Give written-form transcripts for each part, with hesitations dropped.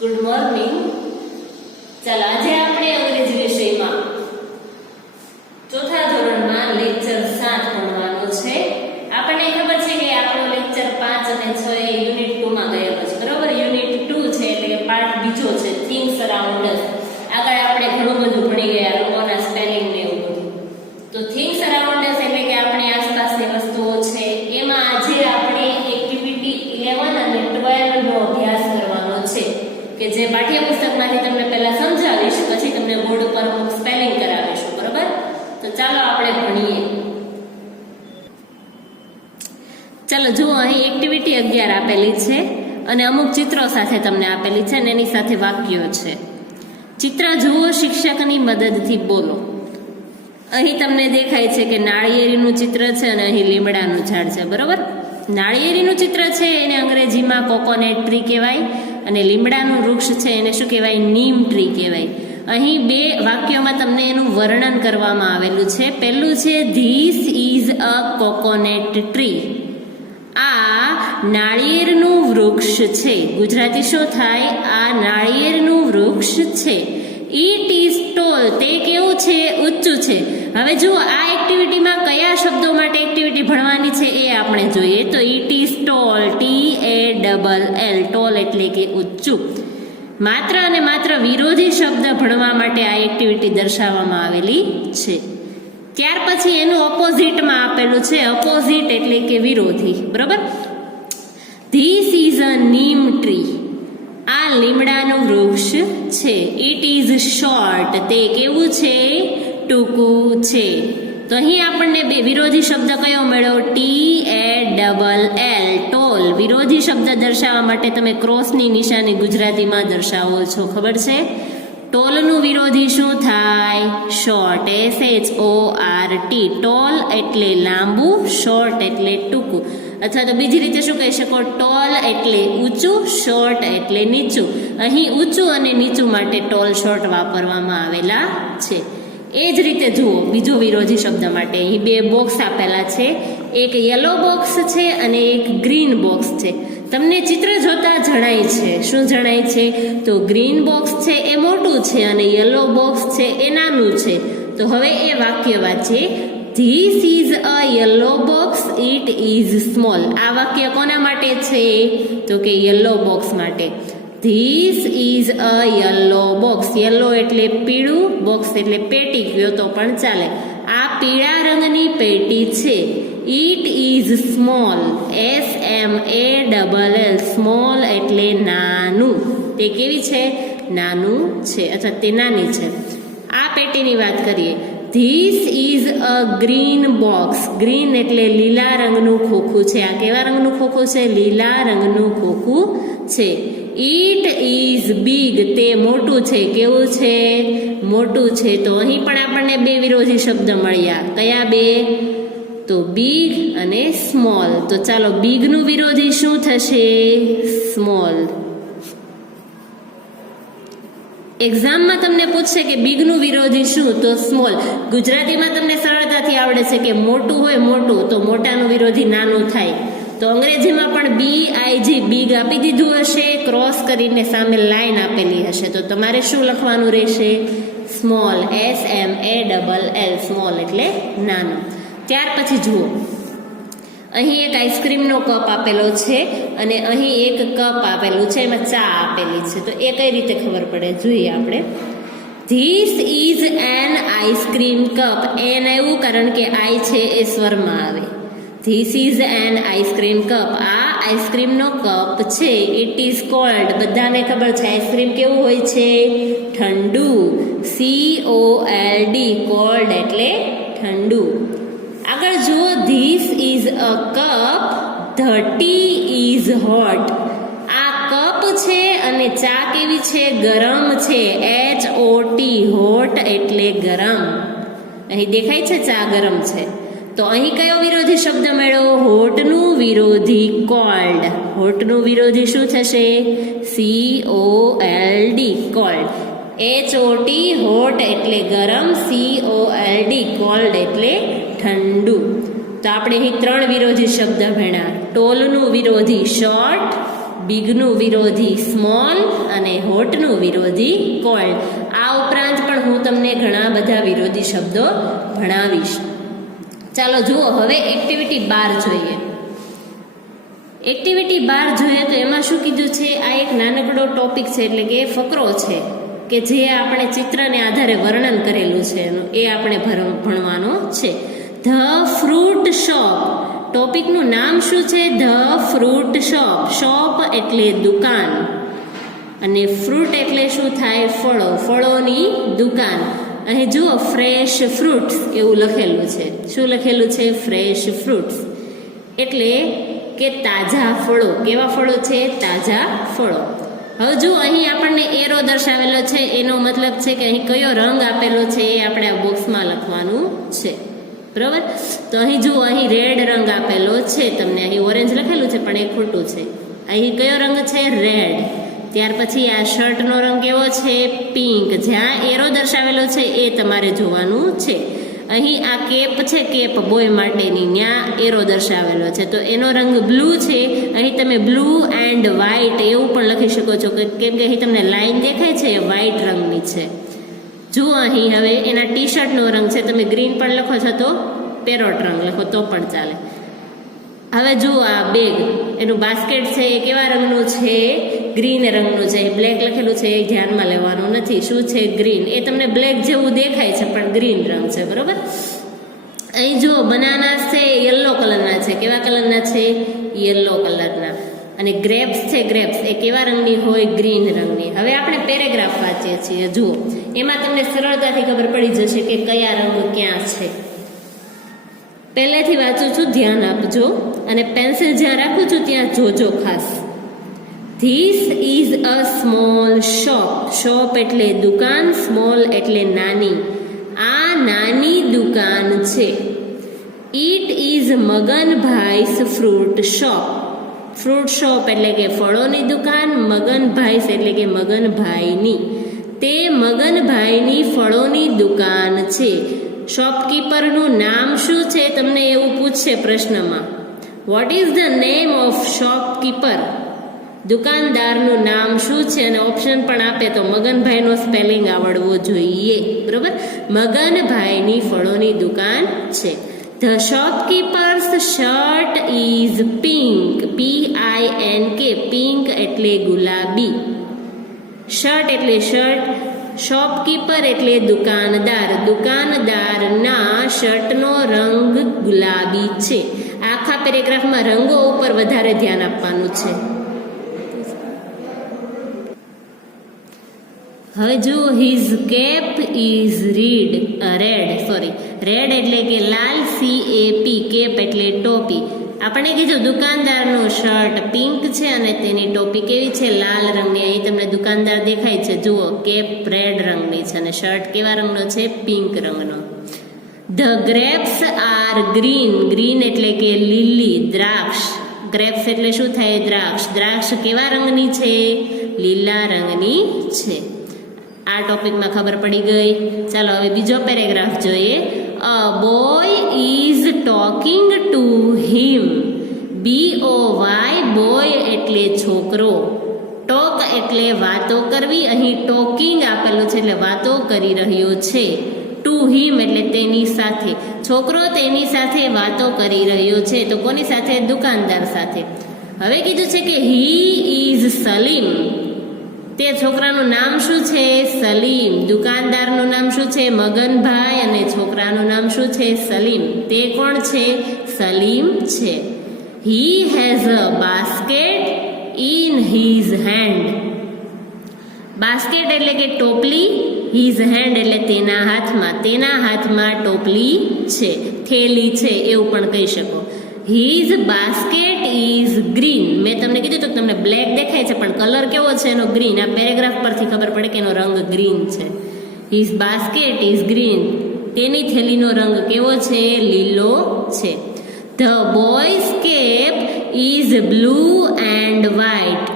Good morning. ચાલો આજે આપણે અંગ્રેજી વિષયમાં ચોથા ધોરણમાં લેક્ચર 7 ભણવાનો છે. આપણને ખબર છે કે આપણો લેક્ચર 5 અને 6 એ યુનિટ 2 માં ગયેલો છે, બરોબર. યુનિટ 2 છે એટલે કે પાર્ટ બીજો છે, થિંગ્સ અરાઉન્ડ અસ. આગળ આપણે ઘણું બધું ભણી ગયા, લોકોના સ્પેલિંગ ને એવું બધું. તો થિંગ્સ અરાઉન્ડ અસ એટલે કે આપણી આસપાસની વસ્તુઓ છે. એમાં આજે આપણે એક્ટિવિટી 11 અને 12 નો અભ્યાસ કરવાનો છે કે જે પાઠ્યપુસ્તકમાંથી તમને પહેલા સમજાવીશ, પછી તમને બોર્ડ ઉપર અમુક સ્પેલિંગ કરાવીશું, બરોબર. તો ચાલો આપણે ભણીએ. ચાલો જુઓ, અહીં એક્ટિવિટી 11 આપેલી છે અને અમુક ચિત્રો સાથે તમને આપેલી છે અને એની સાથે વાક્યો છે. ચિત્ર જુઓ, શિક્ષકની મદદથી બોલો. અહીં તમને દેખાય છે કે નાળિયેરીનું ચિત્ર છે અને અહીં લીમડાનું ઝાડ છે, બરોબર. નાળિયેરીનું ચિત્ર છે એને અંગ્રેજીમાં કોકોનેટ ટ્રી કહેવાય અને લીમડાનું વૃક્ષ છે એને શું કહેવાય? નીમ ટ્રી કહેવાય. અહીં બે વાક્યોમાં તમને એનું વર્ણન કરવામાં આવેલું છે. પહેલું છે this is a coconut tree. આ નાળિયેરનું વૃક્ષ છે. ગુજરાતી શું થાય? આ નાળિયેરનું વૃક્ષ છે. It is toll. તે કેવું છે? ઊંચું છે. હવે જુઓ, આ એક્ટિવિટીમાં કયા શબ્દો માટે એક્ટિવિટી ભણવાની છે એ આપણે જોઈએ. તો it is tall, TALL, tall એટલે કે ઊંચું. માત્ર અને માત્ર વિરોધી શબ્દ ભણવા માટે આ એક્ટિવિટી દર્શાવવામાં આવેલી છે. ત્યાર પછી એનું ઓપોઝિટમાં આપેલું છે. ઓપોઝિટ એટલે કે વિરોધી, બરોબર. This is a neem tree. આ લીમડાનું વૃક્ષ છે. It is short. તે કેવું છે? ટૂંકું છે. તો અહીં આપણને બે વિરોધી શબ્દ કયો મળ્યો? TALL, tall. વિરોધી શબ્દ દર્શાવવા માટે તમે ક્રોસની નિશાની ગુજરાતીમાં દર્શાવો છો, ખબર છે? ટોલનું વિરોધી શું થાય? Short, SHORT. ટોલ એટલે લાંબુ, શોર્ટ એટલે ટૂંકું. અથવા તો બીજી રીતે શું કહી શકો? ટોલ એટલે ઊંચું, શોર્ટ એટલે નીચું. અહીં ઊંચું અને નીચું માટે ટોલ, શોર્ટ વાપરવામાં આવેલા છે. એ જ રીતે જુઓ, બીજો વિરોધી શબ્દ માટે અહીં બે બોક્સ આપેલા છે. એક યલો બોક્સ છે અને એક ગ્રીન બોક્સ છે. તમને ચિત્ર જોતા જણાય છે. શું જણાય છે? તો ગ્રીન બોક્સ છે એ મોટું છે અને યલો બોક્સ છે એ નાનું છે. તો હવે એ વાક્ય વાંચીએ. This is a yellow box, it is small. આ વાક્ય કોના માટે છે? તો કે યલો બોક્સ માટે. This is a yellow box. Yellow એટલે પીળું, બોક્સ એટલે પેટી કયો તો પણ ચાલે. આ પીળા રંગની પેટી છે. It is small, SMALL. Small એટલે નાનું. તે કેવી છે? નાનું છે અથવા તે નાની છે. આ પેટીની વાત કરીએ. This is a green box. Green એટલે લીલા રંગનું ખોખું છે. આ કેવા રંગનું ખોખું છે? લીલા રંગનું ખોખું છે. It is big. તે મોટું છે. કેવું છે? મોટું છે. તો અહીં પણ આપણને બે વિરોધી શબ્દ મળ્યા. કયા બે? તો બિગ અને સ્મોલ. તો ચાલો, બિગનું વિરોધી શું થશે? સ્મોલ. એક્ઝામમાં તમને પૂછશે કે બિગનું વિરોધી શું? તો સ્મોલ. ગુજરાતીમાં તમને સરળતાથી આવડે છે કે મોટું હોય મોટું તો મોટાનું વિરોધી નાનું થાય. તો અંગ્રેજીમાં પણ BIG, બિગ આપી દીધું હશે, ક્રોસ કરીને સામે લાઈન આપેલી હશે. તો તમારે શું લખવાનું રહેશે? Small, SMALL. સ્મોલ એટલે નાનું. ત્યાર પછી જુઓ, અહીં એક આઈસ્ક્રીમનો કપ આપેલો છે અને અહીં એક કપ આપેલું છે, એમાં ચા આપેલી છે. તો એ કઈ રીતે ખબર પડે? જોઈએ આપણે. This is an ice cream cup. An આવ્યું કારણ કે આઈ છે એ સ્વરમાં આવે. This is an ice cream cup. આ આઈસ્ક્રીમનો કપ છે. It is cold. બધાને ખબર છે આઈસ્ક્રીમ કેવું હોય છે? ઠંડુ. COLD, કોલ્ડ એટલે ઠંડુ. આગળ જુઓ, this is a cup, the T is hot. આ કપ છે અને ચા કેવી છે? ગરમ છે. HOT, હોટ એટલે ગરમ. અહીં દેખાય છે ચા ગરમ છે. તો અહીં કયો વિરોધી શબ્દ મળ્યો? હોટનું વિરોધી કોલ્ડ. હોટનું વિરોધી શું થશે? COLD, cold. HOT, હોટ એટલે ગરમ. COLD, કોલ્ડ એટલે ઠંડુ. તો આપણે અહીં ત્રણ વિરોધી શબ્દ ભણ્યા. ટોલનું વિરોધી શોર્ટ, બિગનું વિરોધી સ્મોલ અને હોટનું વિરોધી કોલ્ડ. આ ઉપરાંત પણ હું તમને ઘણા બધા વિરોધી શબ્દો ભણાવીશ. ચાલો જુઓ, હવે એક્ટિવિટી 12 જોઈએ. એક્ટિવિટી 12 જોઈએ તો એમાં શું કીધું છે? આ એક નાનકડો ટોપિક છે, એટલે કે ફકરો છે કે જે આપણે ચિત્રને આધારે વર્ણન કરેલું છે એનું, એ આપણે ભણવાનો છે. The fruit shop. ટોપિકનું નામ શું છે? The fruit shop. શોપ એટલે દુકાન અને ફ્રૂટ એટલે શું થાય? ફળો. ફળોની દુકાન. અહીં જુઓ, ફ્રેશ ફ્રૂટ્સ એવું લખેલું છે. શું લખેલું છે? ફ્રેશ ફ્રૂટ્સ એટલે કે તાજા ફળો. કેવા ફળો છે? તાજા ફળો. હવે જો અહીં આપણને એરો દર્શાવેલો છે, એનો મતલબ છે કે અહીં કયો રંગ આપેલો છે એ આપણે આ બોક્સમાં લખવાનું છે. બરાબર? તો અહીં જુઓ, અહીં રેડ રંગ આપેલો છે તમને. અહીં ઓરેન્જ લખેલું છે પણ એ ખોટું છે. અહીં કયો રંગ છે? રેડ. ત્યાર પછી આ શર્ટનો રંગ કેવો છે? પિંક. જ્યાં એરો દર્શાવેલો છે એ તમારે જોવાનું છે. અહીં આ કેપ છે, કેપ બોય માટેની, ત્યાં એરો દર્શાવેલો છે તો એનો રંગ બ્લુ છે. અહીં તમે બ્લુ એન્ડ વ્હાઇટ એવું પણ લખી શકો છો, કેમ કે અહીં તમને લાઈન દેખાય છે એ વ્હાઇટ રંગની છે. જુઓ અહીં હવે એના ટી શર્ટનો રંગ છે, તમે ગ્રીન પણ લખો છો તો પેરોટ રંગ લખો તો પણ ચાલે. હવે જુઓ, આ બેગ, એનું બાસ્કેટ છે એ કેવા રંગનું છે? ગ્રીન રંગનું છે. બ્લેક લખેલું છે એ ધ્યાનમાં લેવાનું નથી. શું છે? ગ્રીન. એ તમને બ્લેક જેવું દેખાય છે પણ ગ્રીન રંગ છે. બરોબર? અહીં જુઓ, બનાના છે યલો કલરના છે. કેવા કલરના છે? યલો કલરના. અને ગ્રેપ્સ છે, ગ્રેપ્સ એ કેવા રંગની હોય? ગ્રીન રંગની. હવે આપણે પેરેગ્રાફ વાંચીએ છીએ. જુઓ, એમાં તમને સરળતાથી ખબર પડી જશે કે કયા રંગ ક્યાં છે. પહેલેથી વાંચું છું, ધ્યાન આપજો અને પેન્સિલ જ્યાં રાખું છું ત્યાં જોજો ખાસ. This is a small shop. Shop એટલે દુકાન, સ્મોલ એટલે નાની. આ નાની દુકાન છે. It is Maganbhai's fruit shop. Fruit shop એટલે કે ફળોની દુકાન, મગનભાઈસ એટલે કે મગનભાઈની. તે મગનભાઈની ફળોની દુકાન છે. શોપકીપરનું નામ શું છે? તમને એવું પૂછશે પ્રશ્નમાં. What is the name of shopkeeper? દુકાનદારનું નામ શું છે? અને ઓપ્શન પણ આપે તો મગનભાઈનો સ્પેલિંગ આવડવો જોઈએ. બરોબર? મગનભાઈની ફળોની દુકાન છે. The shopkeeper's shirt is pink. PINK. Pink એટલે ગુલાબી. શર્ટ એટલે શર્ટ, શોપકીપર એટલે દુકાનદાર. દુકાનદારના શર્ટનો રંગ ગુલાબી છે. આખા પેરેગ્રાફમાં રંગો ઉપર વધારે ધ્યાન આપવાનું છે. હવે જુઓ, his cap is red. Red એટલે કે લાલ. CAP. કેપ એટલે ટોપી. આપણે કીધું દુકાનદારનો શર્ટ પિંક છે અને તેની ટોપી કેવી છે? લાલ રંગની. અહીં તમને દુકાનદાર દેખાય છે. જુઓ, કેપ રેડ રંગની છે અને શર્ટ કેવા રંગનો છે? પિંક રંગનો. The grapes are green. Green એટલે કે લીલી. દ્રાક્ષ. ગ્રેપ્સ એટલે શું થાય? દ્રાક્ષ. દ્રાક્ષ કેવા રંગની છે? લીલા રંગની છે. આ ટોપિકમાં ખબર પડી ગઈ. ચાલો હવે બીજો પેરેગ્રાફ જોઈએ. A boy is talking to him. BOY. Boy એટલે છોકરો. ટોક એટલે વાતો કરવી. અહીં ટોકિંગ આપેલું છે એટલે વાતો કરી રહ્યો છે. ટુ હિમ એટલે તેની સાથે. છોકરો તેની સાથે વાતો કરી રહ્યો છે. તો કોની સાથે? દુકાનદાર સાથે. હવે કીધું છે કે હી ઇઝ સલીમ. તે છોકરાનું નામ શું છે? સલીમ. દુકાનદારનું નામ શું છે? મગનભાઈ. અને છોકરાનું નામ શું છે? સલીમ. તે કોણ છે? સલીમ છે. He has a basket in his hand. Basket એટલે કે ટોપલી. હિઝ હેન્ડ એટલે તેના હાથમાં. તેના હાથમાં ટોપલી છે, થેલી છે એવું પણ કહી શકો. His basket is green. મેં તમને કીધું તો તમને બ્લેક દેખાય છે પણ કલર કેવો છે એનો? ગ્રીન. આ પેરેગ્રાફ પરથી ખબર પડે કે એનો રંગ ગ્રીન છે. His basket is green. તેની થેલીનો રંગ કેવો છે? લીલો છે. The boy's cap is blue and white.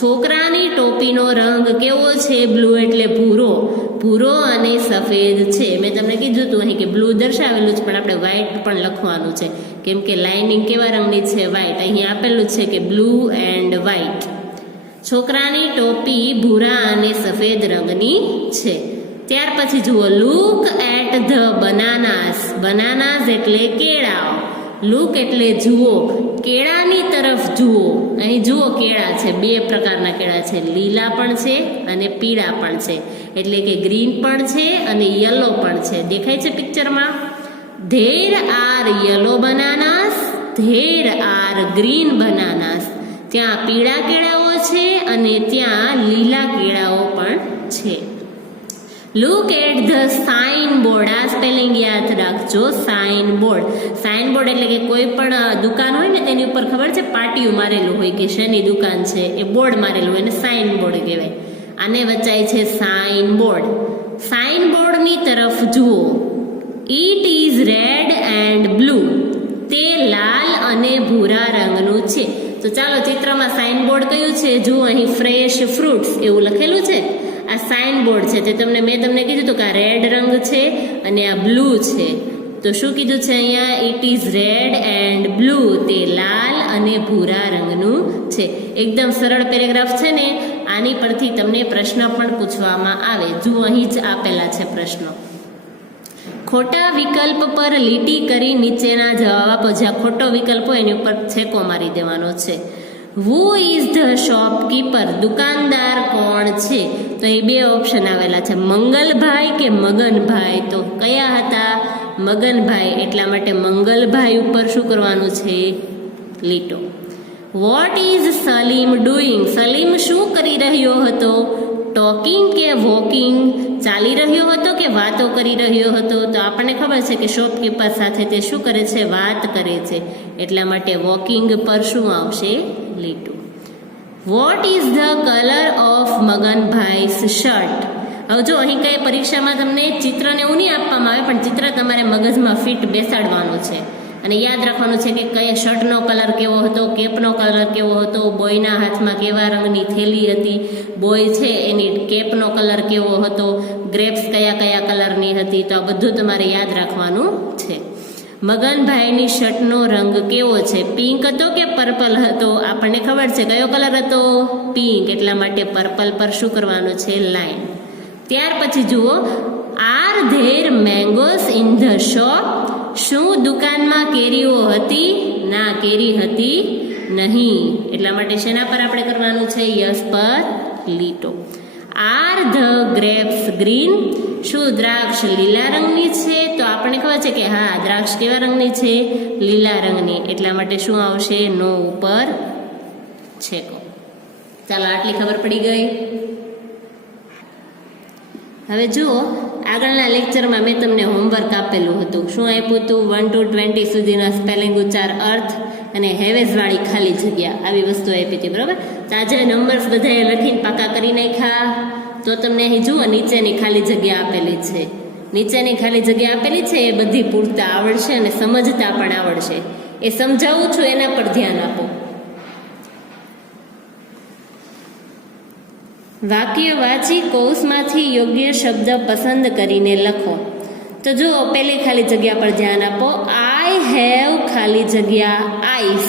છોકરાની ટોપીનો રંગ કેવો છે? બ્લુ એટલે ભૂરો. ભૂરો અને સફેદ છે. મેં તમને કીધું હતું અહીં કે બ્લુ દર્શાવેલું છે પણ આપણે વ્હાઇટ પણ લખવાનું છે કેમ કે લાઇનિંગ કેવા રંગની છે? વ્હાઇટ. અહીં આપેલું છે કે બ્લુ એન્ડ વ્હાઇટ. છોકરાની ટોપી ભૂરા અને સફેદ રંગની છે. ત્યાર પછી જુઓ look at the bananas. Bananas એટલે કેળાઓ. લુક એટલે જુઓ, કેળાની તરફ જુઓ. અહીં જુઓ કેળા છે, બે પ્રકારના કેળા છે, લીલા પણ છે અને પીળા પણ છે, એટલે કે ગ્રીન પણ છે અને યલો પણ છે. દેખાય છે પિક્ચરમાં? There are yellow bananas, there are green bananas. ત્યાં પીળા કેળાઓ છે અને ત્યાં લીલા કેળાઓ પણ છે. Look at the signboard. આ સ્પેલિંગ યાદ રાખજો. Sign board. સાઇન બોર્ડ એટલે કે કોઈ પણ દુકાન હોય ને તેની ઉપર ખબર છે પાટિયું મારેલું હોય કે શેની દુકાન છે, એ બોર્ડ મારેલું હોય ને સાઇન બોર્ડ કહેવાય. આને વચાય છે સાઇન બોર્ડ. સાઇન બોર્ડની તરફ જુઓ. It is red and blue. તે લાલ અને ભૂરા રંગનું છે. તો ચાલો ચિત્રમાં સાઇન બોર્ડ કયું છે? જુઓ અહીં ફ્રેશ ફ્રૂટ્સ એવું લખેલું છે. આ સાઇન બોર્ડ છે તે મેં તમને કીધું હતું કે આ રેડ રંગ છે અને આ બ્લુ છે. તો શું કીધું છે અહીંયા? It is red and blue. તે લાલ અને ભૂરા રંગનું છે. એકદમ સરળ પેરેગ્રાફ છે ને. આની પરથી તમને પ્રશ્ન પણ પૂછવામાં આવે. જુઓ અહીં જ આપેલા છે પ્રશ્નો. ખોટા વિકલ્પ પર લીટી કરી નીચેના જવાબ આપો. જ્યાં ખોટો વિકલ્પ હોય એની ઉપર છેકો મારી દેવાનો છે. Who is the shopkeeper. દુકાનદાર કોણ છે? તો એ બે ઓપ્શન આવેલા છે, મંગલભાઈ કે મગનભાઈ. તો કયા હતા? મગનભાઈ. એટલા માટે મંગલભાઈ ઉપર શું કરવાનું છે? લીટો. What is Salim doing. Salim શું કરી રહ્યો હતો? ટોકિંગ કે વોકિંગ? ચાલી રહ્યો હતો કે વાતો કરી રહ્યો હતો? તો આપણને ખબર છે કે શોપકીપર સાથે તે શું કરે છે? વાત કરે છે. એટલા માટે વોકિંગ પર શું આવશે? લીટું. What is the colour of Maganbhai's shirt. હવે જો અહીં કઈ પરીક્ષામાં તમને ચિત્રને એવું નહીં આપવામાં આવે, પણ ચિત્ર તમારે મગજમાં ફિટ બેસાડવાનું છે અને યાદ રાખવાનું છે કે કયા શર્ટનો કલર કેવો હતો, કેપનો કલર કેવો હતો, બોયના હાથમાં કેવા રંગની થેલી હતી, બોય છે એની કેપનો કલર કેવો હતો, ગ્રેપ્સ કયા કયા કલરની હતી. તો આ બધું તમારે યાદ રાખવાનું છે. મગનભાઈની શર્ટનો રંગ કેવો છે? પિંક હતો કે પર્પલ હતો? આપણને ખબર છે કયો કલર હતો? પિંક. એટલા માટે પર્પલ પર શું કરવાનું છે? લાઈન. ત્યાર પછી જુઓ, are there mangoes in the shop. શું દુકાનમાં કેરીઓ હતી? ના, કેરી હતી નહીં. એટલા માટે શેના પર આપણે કરવાનું છે? યસ પર લીટો. Are the grapes green. શું દ્રાક્ષ લીલા રંગની છે? તો આપણને ખબર છે કે હા, દ્રાક્ષ કેવા રંગની છે? લીલા રંગની. એટલા માટે શું આવશે? નો ઉપર છેકો. ચાલો આટલી ખબર પડી ગઈ. હવે જુઓ, આગળના લેક્ચરમાં મેં તમને હોમવર્ક આપેલું હતું. શું આપ્યું હતું? 1 to 20 સુધીના સ્પેલિંગ, ઉચ્ચાર, અર્થ અને હેવેઝવાળી ખાલી જગ્યા આવી વસ્તુ આપી હતી, બરાબર? તો આજે નંબર્સ બધાએ લખીને પાકા કરી નાખ્યા. તો તમને અહીં જુઓ નીચેની ખાલી જગ્યા આપેલી છે. નીચેની ખાલી જગ્યા આપેલી છે એ બધી પૂરતા આવડશે અને સમજતા પણ આવડશે. એ સમજાવું છું એના પર ધ્યાન આપો. વાક્ય વાંચી કૌંસમાંથી યોગ્ય શબ્દ પસંદ કરીને લખો. તો જુઓ, પહેલી ખાલી જગ્યા પર ધ્યાન આપો. આઈ હેવ ખાલી જગ્યા આઈસ.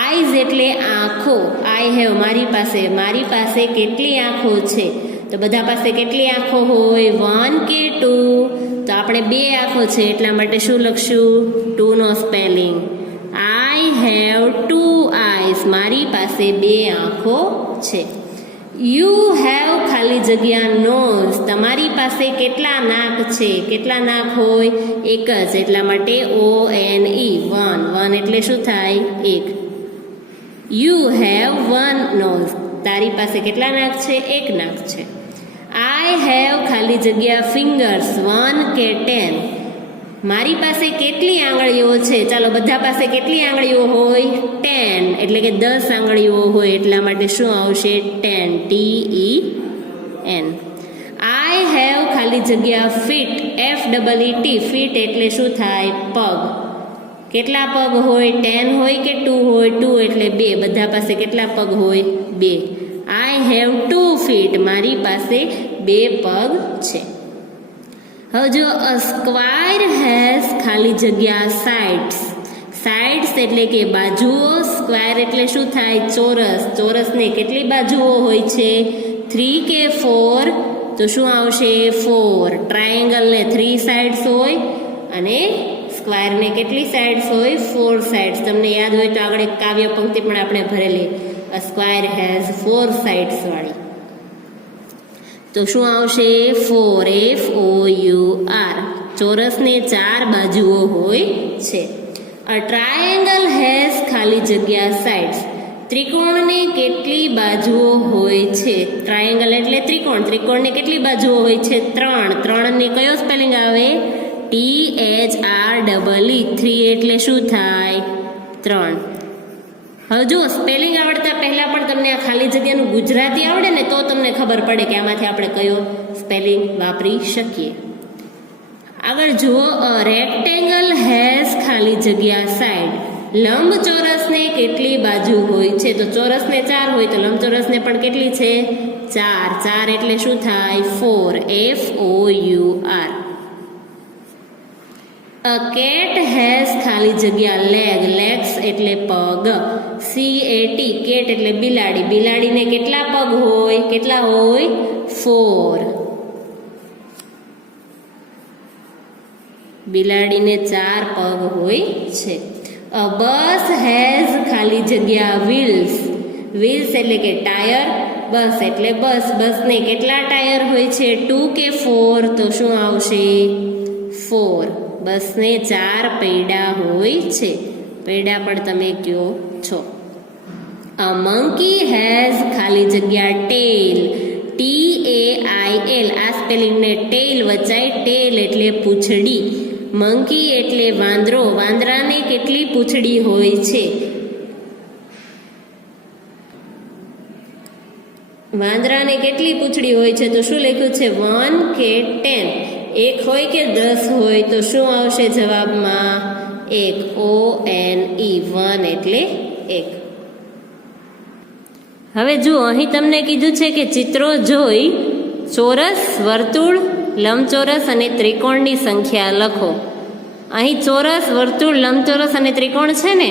આઈઝ એટલે આંખો. આઈ હેવ મારી પાસે કેટલી આંખો છે? તો બધા પાસે કેટલી આંખો હોય? 1 કે 2? તો આપણે 2 આંખો છે એટલા માટે શું લખશું? 2 નો સ્પેલિંગ. I have 2 eyes. મારી પાસે 2 આંખો છે. યુ હેવ ખાલી જગ્યા નોઝ. તમારી પાસે કેટલા નાક છે? કેટલા નાક હોય? 1 જ. એટલા માટે ONE 1 એટલે શું થાય? 1. You have 1 nose. તારી પાસે કેટલા નાક છે? 1 નાક છે. આઈ હેવ ખાલી જગ્યા ફિંગર્સ. 1 કે 10? મારી પાસે કેટલી આંગળીઓ છે? ચાલો, બધા પાસે કેટલી આંગળીઓ હોય? 10 એટલે કે 10 આંગળીઓ હોય. એટલા માટે શું આવશે? 10 TEN. આઈ હેવ ખાલી જગ્યા ફીટ. FEET. ફીટ એટલે શું થાય? પગ. કેટલા પગ હોય? 10 હોય કે 2 હોય? 2 એટલે 2. બધા પાસે કેટલા પગ હોય? 2. I have 2 feet. મારી પાસે 2 પગ છે. હવે જો, અ સ્ક્વાયર હેઝ ખાલી જગ્યા સાઇડ્સ. સાઇડ્સ એટલે કે બાજુઓ. સ્ક્વેર એટલે શું થાય? ચોરસ. ચોરસને કેટલી બાજુઓ હોય છે? 3 કે 4? તો શું આવશે? 4. ટ્રાયેંગલને 3 સાઇડ્સ હોય અને સ્ક્વેરને કેટલી સાઇડ્સ હોય? 4 સાઇડ્સ. તમને યાદ હોય તો આગળ એક કાવ્ય પંક્તિ પણ આપણે ભરેલી, અ સ્ક્વેર હેઝ 4 સાઇડ્સ વાળી. તો શું આવશે? 4. FOUR. ચોરસને 4 બાજુઓ હોય છે. અ ટ્રાયેંગલ હેઝ ખાલી જગ્યા સાઇડ્સ. ત્રિકોણને કેટલી બાજુઓ હોય છે? ટ્રાયેંગલ એટલે ત્રિકોણ. ત્રિકોણને કેટલી બાજુઓ હોય છે? 3. 3 ને કયો સ્પેલિંગ આવે? THREE. 3 એટલે શું થાય? 3. હવે જો સ્પેલિંગ આવડતા પહેલા પણ તમને આ ખાલી જગ્યાનું ગુજરાતી આવડે ને તો તમને ખબર પડે કે આમાંથી આપણે કયો સ્પેલિંગ વાપરી શકીએ. આગળ જુઓ, અ રેક્ટેંગલ હેઝ ખાલી જગ્યા સાઇડ. લંબચોરસને કેટલી બાજુ હોય છે? તો ચોરસને 4 હોય તો લંબચોરસને પણ કેટલી છે? 4. 4 એટલે શું થાય? 4. FOUR. અ કેટ હેઝ ખાલી જગ્યા લેગ. લેગ્સ એટલે પગ. CAT. કેટ એટલે બિલાડી. બિલાડીને કેટલા પગ હોય? કેટલા હોય? 4. બિલાડીને 4 પગ હોય છે. અ બસ હેઝ ખાલી જગ્યા વ્હીલ્સ. વ્હીલ્સ એટલે કે ટાયર. બસ એટલે બસ. બસને કેટલા ટાયર હોય છે? 2 કે 4? તો શું આવશે? 4. બસને 4 પૈડા હોય છે. પૈડા પણ તમે કયો છો. અ મંકી હેઝ ખાલી જગ્યા ટેલ. TAIL. આ સ્પેલિંગને ટેલ વચાય. ટેલ એટલે પૂંછડી. મંકી એટલે વાંદરો. વાંદરાને કેટલી પૂંછડી હોય છે? વાંદરાને કેટલી પૂંછડી હોય છે? તો શું લખ્યું છે? 1 કે 10? 1 હોય કે 10 હોય? તો શું આવશે જવાબમાં? 1. ONE. 1 એટલે 1. હવે જુઓ, અહીં તમને કીધું છે કે ચિત્રો જોઈ ચોરસ, વર્તુળ, લંબચોરસ અને ત્રિકોણની સંખ્યા લખો. અહીં ચોરસ, વર્તુળ, લંબચોરસ અને ત્રિકોણ છે ને,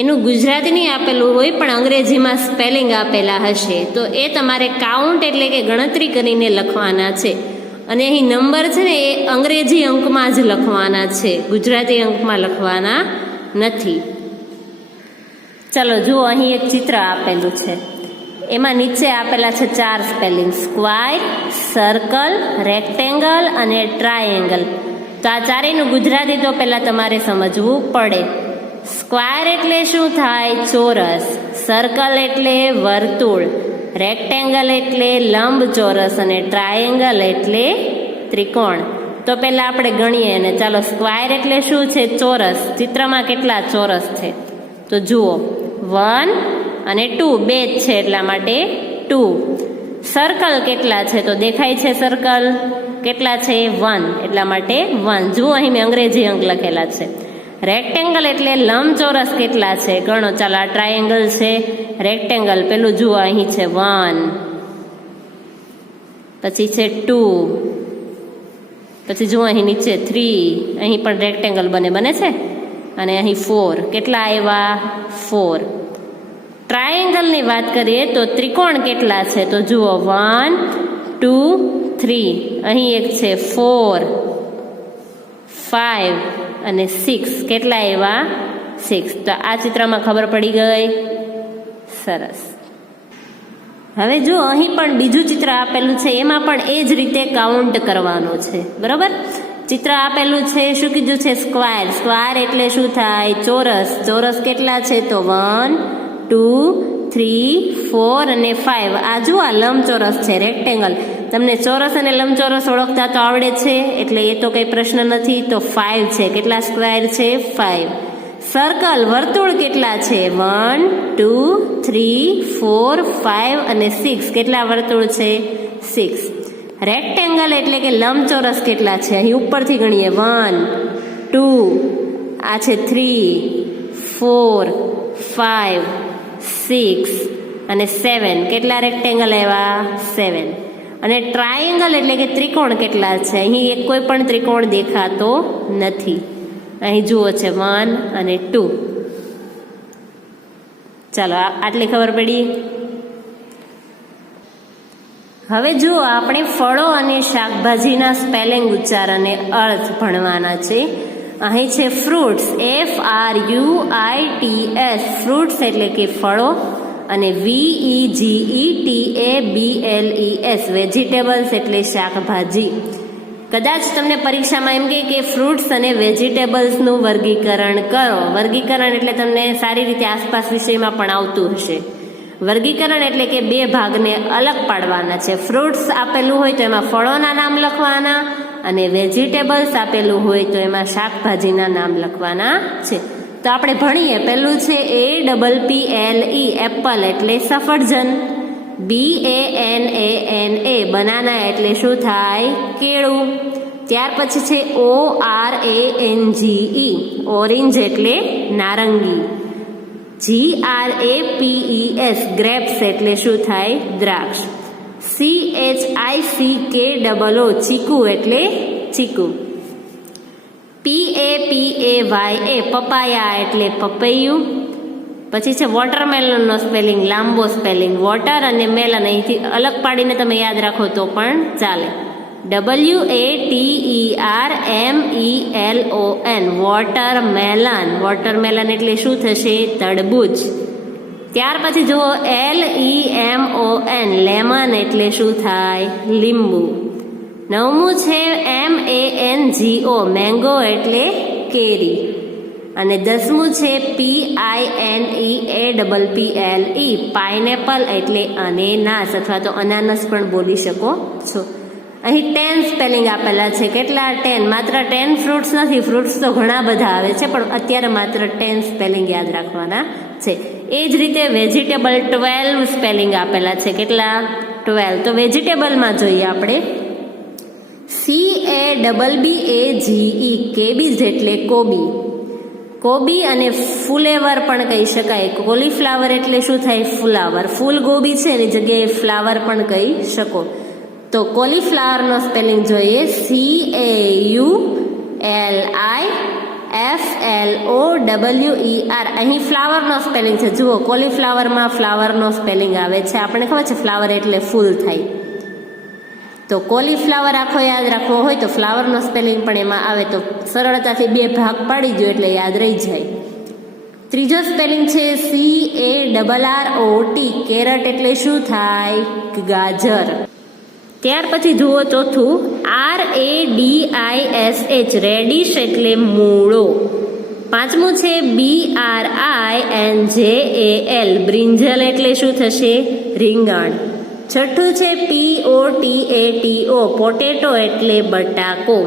એનું ગુજરાતી નહીં આપેલું હોય પણ અંગ્રેજીમાં સ્પેલિંગ આપેલા હશે. તો એ તમારે કાઉન્ટ એટલે કે ગણતરી કરીને લખવાના છે. અને અહીં નંબર છે ને એ અંગ્રેજી અંકમાં જ લખવાના છે, ગુજરાતી અંકમાં લખવાના નથી. ચાલો જુઓ, અહીં એક ચિત્ર આપેલું છે. એમાં નીચે આપેલા છે 4 સ્પેલિંગ: સ્ક્વાયર, સર્કલ, રેક્ટેંગલ અને ટ્રાયેંગલ. તો આ ચારેયનું ગુજરાતી તો પહેલા તમારે સમજવું પડે. સ્ક્વાયર એટલે શું થાય? ચોરસ. સર્કલ એટલે વર્તુળ. રેક્ટેંગલ એટલે લંબચોરસ અને ટ્રાયેંગલ એટલે ત્રિકોણ. તો પહેલા આપણે ગણીએ ને. ચાલો, સ્ક્વાયર એટલે શું છે? ચોરસ. ચિત્રમાં કેટલા ચોરસ છે? તો જુઓ, 1 અને 2 બે જ છે એટલા માટે 2. સર્કલ કેટલા છે? તો દેખાય છે સર્કલ કેટલા છે? 1 એટલા માટે 1. જુઓ, અહીં મેં અંગ્રેજી અંક લખેલા છે. રેક્ટેંગલ એટલે લંબચોરસ કેટલા છે? ગણો. ચાલો, આ ટ્રાયેંગલ છે, રેક્ટેંગલ. પેલું જુઓ, અહીં છે 1, પછી છે 2, પછી જુઓ અહીં નીચે 3. અહીં પણ રેક્ટેંગલ બને છે. અને અહીં 4. કેટલા આવ્યા? 4. ટ્રાયેંગલની વાત કરીએ તો ત્રિકોણ કેટલા છે? તો જુઓ, 1, 2, 3. અહીં એક છે 4, 5 અને 6. કેટલા આવ્યા? 6. તો આ ચિત્રમાં ખબર પડી ગઈ. સરસ. હવે જો અહીં પણ બીજું ચિત્ર આપેલું છે, એમાં પણ એ જ રીતે કાઉન્ટ કરવાનું છે. બરાબર? ચિત્ર આપેલું છે, શું કીધું છે? સ્ક્વાયર. સ્ક્વાયર એટલે શું થાય? ચોરસ. ચોરસ કેટલા છે? તો 1, 2, 3, 4 અને 5. આ જુઓ, આ લંબચોરસ છે, રેક્ટેંગલ. તમને ચોરસ અને લંબચોરસ ઓળખતા તો આવડે છે, એટલે એ તો કંઈ પ્રશ્ન નથી. તો 5 છે. કેટલા સ્ક્વાયર છે? 5. સર્કલ, વર્તુળ કેટલા છે? 1, 2, 3, 4, 5 અને 6. કેટલા વર્તુળ છે? 6. રેક્ટેંગલ એટલે કે લંબચોરસ કેટલા છે? અહીં ઉપરથી ગણીએ. 1, 2, આ છે 3, 4, 5, 6 અને 7. કેટલા રેક્ટેંગલ આવ્યા? 7. અને ટ્રાયેંગલ એટલે કે ત્રિકોણ કેટલા છે? અહીં એક કોઈ પણ ત્રિકોણ દેખાતો નથી. અહીં જુઓ છે 1 અને 2. ચાલો આટલી ખબર પડી. હવે જુઓ, આપણે ફળો અને શાકભાજીના સ્પેલિંગ, ઉચ્ચાર અને અર્થ ભણવાના છે. અહીં છે ફ્રૂટ્સ, FRUITS, ફ્રૂટ્સ એટલે કે ફળો, અને VEGETABLES, વેજીટેબલ્સ એટલે શાકભાજી. કદાચ તમને પરીક્ષામાં એમ કે ફ્રૂટ્સ અને વેજીટેબલ્સનું વર્ગીકરણ કરો. વર્ગીકરણ એટલે તમને સારી રીતે આસપાસ વિષયમાં પણ આવતું હશે. વર્ગીકરણ એટલે કે બે ભાગને અલગ પાડવાના છે. ફ્રૂટ્સ આપેલું હોય તો એમાં ફળોના નામ લખવાના, અને વેજીટેબલ્સ આપેલું હોય તો એમાં શાકભાજીના નામ લખવાના છે. તો આપણે ભણીએ. પહેલું છે APPLE, એપલ એટલે સફરજન. BANANA, બનાના એટલે શું થાય? કેળું. ત્યાર પછી છે ORANGE, ઓરેન્જ એટલે નારંગી. GRAPES, ગ્રેપ્સ એટલે શું થાય? દ્રાક્ષ. CHICKOO, ચીકુ એટલે ચીકુ. PAPAYA, પપાયા એટલે પપૈયું. પછી છે વોટરમેલનનો સ્પેલિંગ, લાંબો સ્પેલિંગ. વોટર અને મેલન અહીંથી અલગ પાડીને તમે યાદ રાખો તો પણ ચાલે. WATERMELON, watermelon. વોટરમેલન એટલે શું થશે? તરબૂચ. ત્યાર પછી જુઓ LEMON, લેમન એટલે શું થાય? લીંબુ. નવમું છે MANGO, મેંગો એટલે કેરી. અને 10મું છે PINEAPPLE, પાઇનેપલ એટલે અનેનાસ અથવા તો અનાનસ પણ બોલી શકો છો. અહીં 10 સ્પેલિંગ આપેલા છે. કેટલા? 10. માત્ર 10 ફ્રૂટ્સ નથી, ફ્રૂટ્સ તો ઘણા બધા આવે છે, પણ અત્યારે માત્ર 10 સ્પેલિંગ યાદ રાખવાના છે. એ જ રીતે વેજીટેબલ 12 સ્પેલિંગ આપેલા છે. કેટલા? 12. તો વેજીટેબલમાં જોઈએ આપણે CABBAGE, કેબીજ એટલે કોબી. કોબી અને ફુલેવર પણ કહી શકાય. કોલીફ્લાવર એટલે શું થાય? ફુલાવર. ફૂલ ગોબી છે એની જગ્યાએ ફ્લાવર પણ કહી શકો. તો કોલીફ્લાવરનો સ્પેલિંગ જોઈએ CAULIFLOWER. અહીં ફ્લાવરનો સ્પેલિંગ છે. જુઓ, કોલીફ્લાવરમાં ફ્લાવરનો સ્પેલિંગ આવે છે. આપણને ખબર છે ફ્લાવર એટલે ફૂલ થાય. તો કોલીફ્લાવર આખો યાદ રાખવો હોય તો ફ્લાવરનો સ્પેલિંગ પણ એમાં આવે, તો સરળતાથી બે ભાગ પાડી દો એટલે યાદ રહી જાય. ત્રીજો સ્પેલિંગ છે CARROT, કેરટ એટલે શું થાય? ગાજર. ત્યાર પછી જુઓ ચોથું RADISH, રેડિશ એટલે મૂળો. પાંચમું છે BRINJAL, બ્રિંજલ એટલે શું થશે? રીંગણ. છઠ્ઠું છે POTATO, પોટેટો એટલે બટાકો.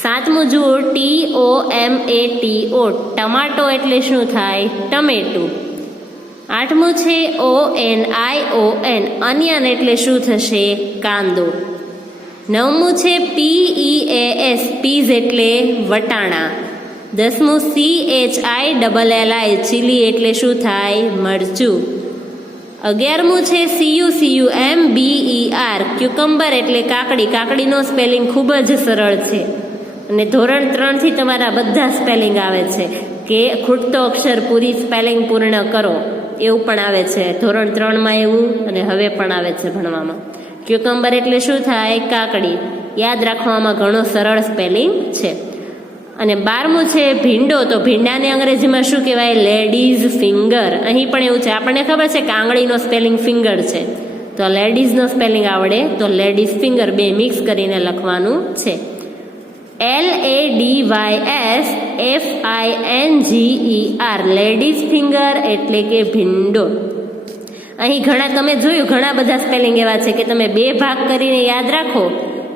સાતમું જુઓ TOMATO, ટમાટો એટલે શું થાય? ટમેટું. આઠમું છે ONION, અનિયન એટલે શું થશે? કાંદો. નવમું છે PEAS, પીઝ એટલે વટાણા. 10મું CHILLI, ચીલી એટલે શું થાય? મરચું. 11મું છે CUCUMBER, ક્યુકમ્બર એટલે કાકડી. કાકડીનો સ્પેલિંગ ખૂબ જ સરળ છે અને ધોરણ 3 થી તમારા બધા સ્પેલિંગ આવે છે કે ખૂટતો અક્ષર પૂરી સ્પેલિંગ પૂર્ણ કરો, એવું પણ આવે છે ધોરણ 3માં એવું, અને હવે પણ આવે છે ભણવામાં. ક્યુકમ્બર એટલે શું થાય? કાકડી. યાદ રાખવામાં ઘણો સરળ સ્પેલિંગ છે. અને 12મું છે ભીંડો. તો ભીંડાને અંગ્રેજીમાં શું કહેવાય? Ladies finger. અહીં પણ એવું છે, આપણને ખબર છે કે આંગળીનો સ્પેલિંગ ફિંગર છે, તો લેડીઝનો સ્પેલિંગ આવડે તો લેડીઝ ફિંગર, બે મિક્સ કરીને લખવાનું છે. LADYSFINGER, લેડીઝ ફિંગર એટલે કે ભીંડો. અહીં ઘણા તમે જોયું ઘણા બધા સ્પેલિંગ એવા છે કે તમે બે ભાગ કરીને યાદ રાખો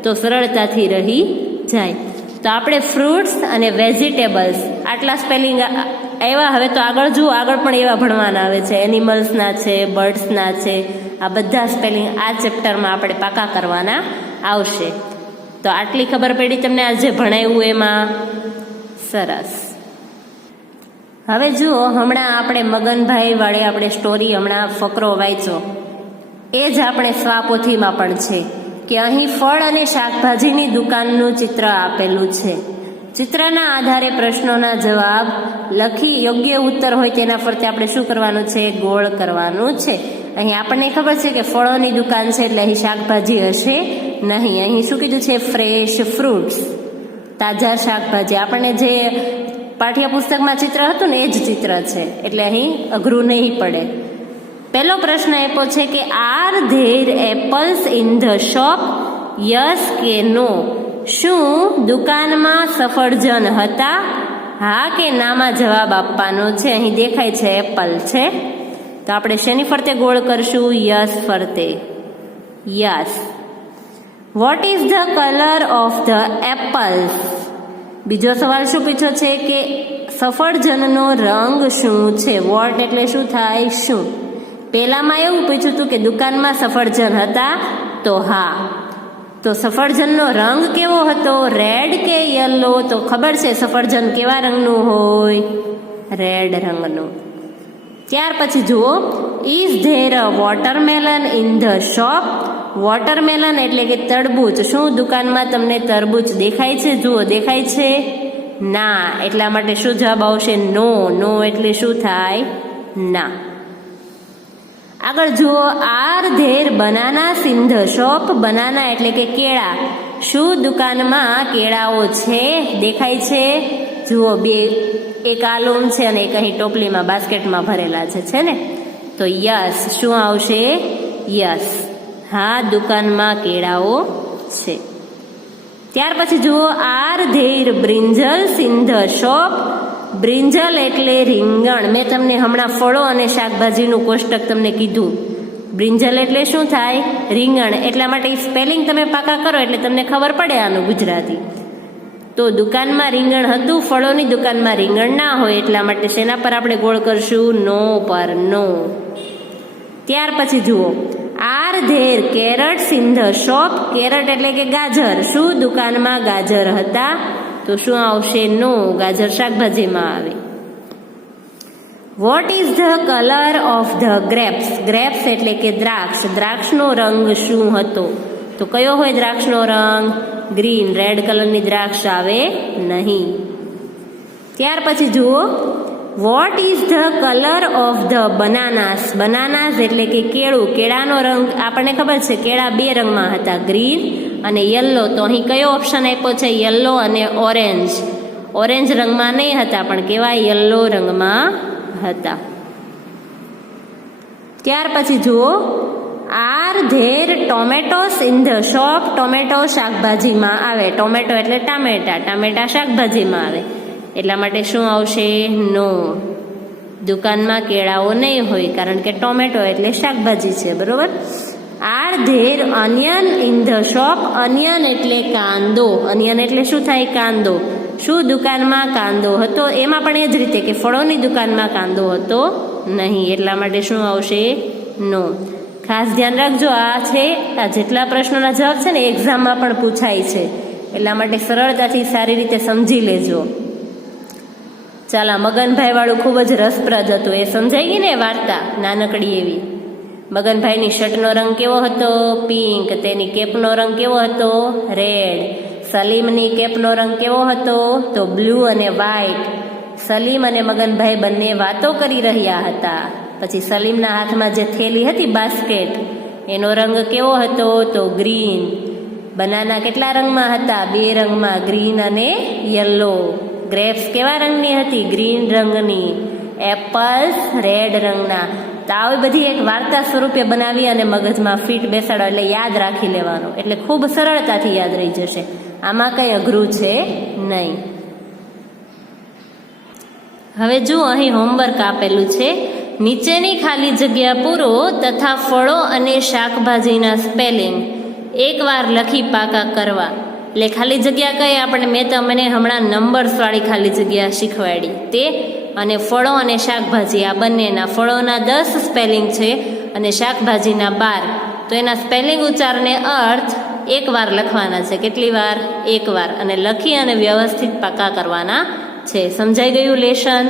તો સરળતાથી રહી જાય. તો આપણે ફ્રૂટ્સ અને વેજીટેબલ્સ આટલા સ્પેલિંગ આવ્યા. હવે તો આગળ જુઓ, આગળ પણ એવા ભણવાના આવે છે, એનિમલ્સના છે, બર્ડ્સના છે. આ બધા સ્પેલિંગ આ ચેપ્ટરમાં આપણે પાકા કરવાના આવશે. તો આટલી ખબર પડી તમને આજે ભણાવ્યું એમાં? સરસ. હવે જુઓ, હમણાં આપણે મગનભાઈ વાળી આપણે સ્ટોરી હમણાં ફકરો વાંચ્યો, એ જ આપણે સ્વાપોથીમાં પણ છે કે અહીં ફળ અને શાકભાજીની દુકાનનું ચિત્ર આપેલું છે. ચિત્રના આધારે પ્રશ્નોના જવાબ લખી યોગ્ય ઉત્તર હોય તેના ફરતે આપણે શું કરવાનું છે? ગોળ કરવાનું છે. અહીં આપણને ખબર છે કે ફળોની દુકાન છે એટલે અહીં શાકભાજી હશે નહીં. અહીં શું કીધું છે? ફ્રેશ ફ્રૂટ્સ, તાજા શાકભાજી. આપણને જે પાઠ્યપુસ્તકમાં ચિત્ર હતું ને એ જ ચિત્ર છે એટલે અહીં અઘરું નહીં પડે. પહેલો પ્રશ્ન આપ્યો છે કે are there apples in the shop? Yes કે નો? શું દુકાનમાં સફરજન હતા? હા કે નામાં જવાબ આપવાનો છે. અહીં દેખાય છે એપલ છે તો આપણે શેની ફરતે ગોળ કરશું? યસ ફરતે. Yes. Vote is the colour of the apples? બીજો સવાલ શું પૂછ્યો છે કે સફરજનનો રંગ શું છે? વોટ એટલે શું થાય? શું. પહેલામાં એવું પૂછ્યું હતું કે દુકાનમાં સફરજન હતા તો હા. તો સફરજનનો રંગ કેવો હતો? રેડ કે યલો? તો ખબર છે સફરજન કેવા રંગનું હોય? રેડ રંગનું. ત્યાર પછી જુઓ, is there a watermelon in the shop? Watermelon એટલે કે તરબૂચ. શું દુકાનમાં તમને તરબૂચ દેખાય છે? જુઓ, દેખાય છે? ના. એટલા માટે શું જવાબ આવશે? નો. નો એટલે શું થાય? ના. આગળ જુઓ, are there બનાનાસ in the shop? Banana એટલે કે કેળા. શું દુકાનમાં કેળાઓ છે? દેખાય છે? જુઓ, બે, એક આ લૂમ છે અને એક અહીં ટોપલીમાં બાસ્કેટમાં ભરેલા છે ને? તો યસ. શું આવશે? યસ. હા, દુકાનમાં કેળાઓ છે. ત્યાર પછી જુઓ, are there brinjals in the shop? Brinjal એટલે રીંગણ. મેં તમને હમણાં ફળો અને શાકભાજીનું કોષ્ટક તમને કીધું. બ્રિંજલ એટલે શું થાય? રીંગણ. એટલા માટે સ્પેલિંગ તમે પાકા કરો એટલે તમને ખબર પડે આનું ગુજરાતી. તો દુકાનમાં રીંગણ હતું, ફળોની દુકાનમાં રીંગણ ના હોય એટલા માટે શેના પર આપણે ગોળ કરશું? નો પર. નો. ત્યાર પછી જુઓ, are there કેરટ્સ in the shop? Carrot એટલે કે ગાજર. શું દુકાનમાં ગાજર હતા? તો શું આવશે? નો. ગાજર શાકભાજીમાં આવે. Vote is the colour of the grapes? Grapes એટલે કે દ્રાક્ષ. દ્રાક્ષનો રંગ શું હતો? તો કયો હોય દ્રાક્ષનો રંગ? ગ્રીન. રેડ કલરની દ્રાક્ષ આવે નહીં. ત્યાર પછી જુઓ, vote is the colour of the bananas? Bananas એટલે કે કેળું. કેળાનો રંગ આપણને ખબર છે કેળા બે રંગમાં હતા, ગ્રીન અને યલો. તો અહીં કયો ઓપ્શન આપ્યો છે? યલો અને ઓરેન્જ. ઓરેન્જ રંગમાં નહીં હતા પણ કેવા? યલો રંગમાં હતા. ત્યાર પછી જુઓ, are there tomatoes in the shop? Tomato શાકભાજીમાં આવે. ટોમેટો એટલે ટામેટા. ટામેટા શાકભાજીમાં આવે. એટલા માટે શું આવશે? નો. દુકાનમાં કેળાઓ નહીં હોય કારણ કે ટોમેટો એટલે શાકભાજી છે. બરોબર. Are there onion in the shop? Onion એટલે કાંદો. અનિયન એટલે શું થાય? કાંદો. શું દુકાનમાં કાંદો હતો? એમાં પણ એ જ રીતે કે ફળોની દુકાનમાં કાંદો હતો નહીં. એટલા માટે શું આવશે? નો. ખાસ ધ્યાન રાખજો, આ જેટલા પ્રશ્નોના જવાબ છે ને એક્ઝામમાં પણ પૂછાય છે એટલા માટે સરળતાથી સારી રીતે સમજી લેજો. ચાલો, મગનભાઈ વાળું ખૂબ જ રસપ્રદ હતું. એ સમજાઈ ગઈ ને વાર્તા? નાનકડી એવી. મગનભાઈની શર્ટનો રંગ કેવો હતો? પિંક. તેની કેપનો રંગ કેવો હતો? રેડ. સલીમની કેપનો રંગ કેવો હતો? તો બ્લુ અને વ્હાઈટ. સલીમ અને મગનભાઈ બંને વાતો કરી રહ્યા હતા. પછી સલીમના હાથમાં જે થેલી હતી બાસ્કેટ, એનો રંગ કેવો હતો? તો ગ્રીન. બનાના કેટલા રંગમાં હતા? બે રંગમાં, ગ્રીન અને યલો. ગ્રેપ્સ કેવા રંગની હતી? ગ્રીન રંગની. એપલ્સ રેડ રંગના. તો આવી બધી એક વાર્તા સ્વરૂપે બનાવી અને મગજમાં ફીટ બેસાડો એટલે યાદ રાખી લેવાનું. એટલે ખૂબ સરળતાથી યાદ રહી જશે. આમાં કંઈ અઘરું છે નહીં. હવે જુઓ, અહીં હોમવર્ક આપેલું છે. નીચેની ખાલી જગ્યા પૂરો તથા ફળો અને શાકભાજીના સ્પેલિંગ એકવાર લખી પાકા કરવા. એટલે ખાલી જગ્યા કઈ? મેં હમણાં નંબર્સવાળી ખાલી જગ્યા શીખવાડી તે, અને ફળો અને શાકભાજી આ બંનેના. ફળોના 10 સ્પેલિંગ છે અને શાકભાજીના 12. તો એના સ્પેલિંગ ઉચ્ચારને અર્થ એકવાર લખવાના છે. કેટલી વાર? એકવાર. અને લખી અને વ્યવસ્થિત પાકા કરવાના છે. સમજાઈ ગયું લેશન?